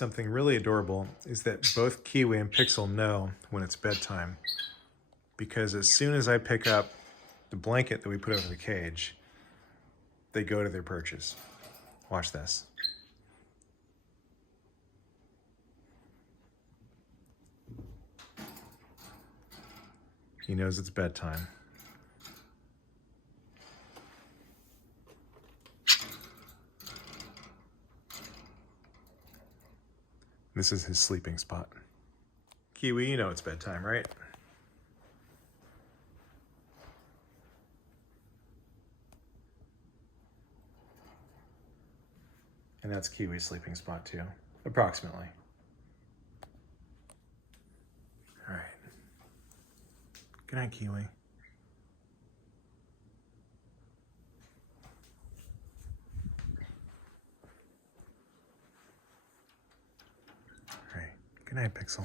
Something really adorable is that both Kiwi and Pixel know when it's bedtime, because as soon as I pick up the blanket that we put over the cage, they go to their perches. Watch this. He knows it's bedtime. This is his sleeping spot. Kiwi, you know it's bedtime, right? And that's Kiwi's sleeping spot too, approximately. All right. Good night, Kiwi. All right. Good night, Pixel.